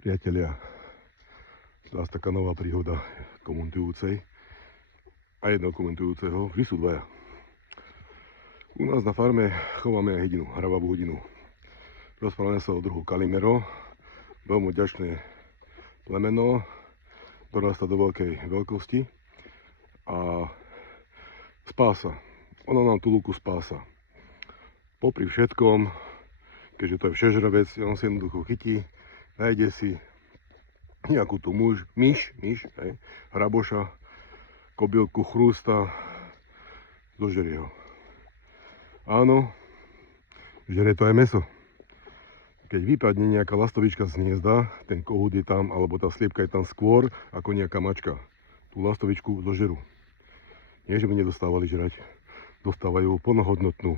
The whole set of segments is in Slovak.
Priatelia, zás taká nová príhoda komentujúcej a jedného komentujúceho, vždy sú dvaja. U nás na farme chováme aj hydinu, hravavú hydinu. Rozprávame sa o druhu Calimero, veľmi vďačné plemeno, dorastá do veľkej veľkosti a spása. Ono nám tú lúku spása. Popri všetkom, keďže to je všežravec, on si jednoducho chytí, nájde si nejakú tú myš, hraboša, kobylku, chrústa, zožerie ho. Áno, žerie to aj mäso. Keď vypadne nejaká lastovička z hniezda, ten kohút je tam, alebo tá sliepka je tam skôr ako nejaká mačka. Tú lastovičku zožerú. Nie, že by nedostávali žrať, dostávajú plnohodnotnú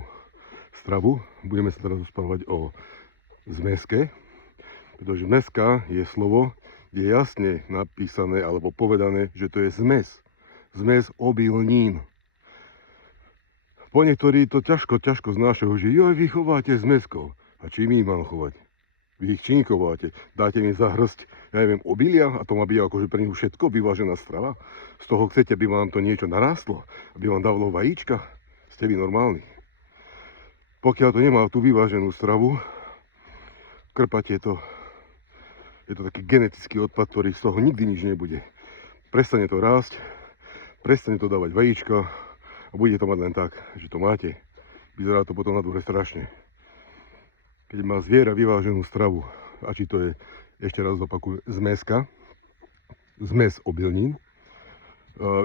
stravu. Budeme sa teraz rozprávať o zmeske, pretože zmeska je slovo, kde je jasne napísané alebo povedané, že to je zmes. Zmes obilnín. Po niektorí to ťažko znášajú, že joj, vy chováte zmeskov. A čím ich mám chovať? Vy ich čím chováte? Dáte mi za hrst, ja neviem, obilia a to má byť akože pre nich všetko vyvážená strava? Z toho chcete, aby vám to niečo narástlo? Aby vám dávalo vajíčka? Ste vy normálni? Pokiaľ to nemá tú vyváženú stravu, krpať je to taký genetický odpad, ktorý z toho nikdy nič nebude. Prestane to rásť, prestane to dávať vajíčka a bude to mať len tak, že to máte. Vyzerá to potom na dvore strašne. Keď má zviera vyváženú stravu, a či to je, ešte raz opakujem, zmeska, zmes obilnín,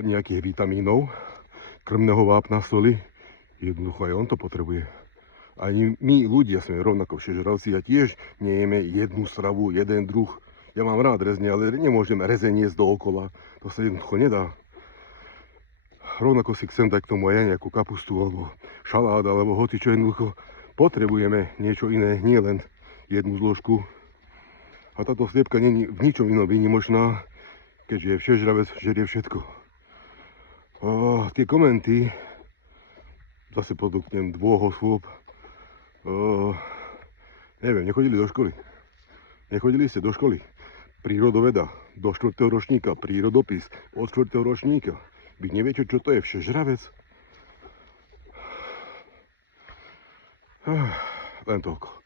nejakých vitamínov, krmného vápna, soli, jednoducho aj on to potrebuje. Ani my ľudia sme rovnako všežravci a tiež nejeme jednu stravu, jeden druh. Ja mám rád rezne, ale nemôžem rezenie jesť dookola. To sa jednoducho nedá. Rovnako si chcem dať k tomu aj nejakú kapustu, alebo šalát, alebo hoci čo, jednoducho potrebujeme niečo iné, nie len jednu zložku. A táto sliepka nie je v ničom inom výnimočná, keďže je všežravec, žerie všetko. Tie komenty, zase podoknem dvoch osôb, neviem, nechodili do školy. Nechodili ste do školy. Prírodoveda, do 4. ročníka, prírodopis, od 4. ročníka. Vy neviete, čo to je všežravec? Len toľko.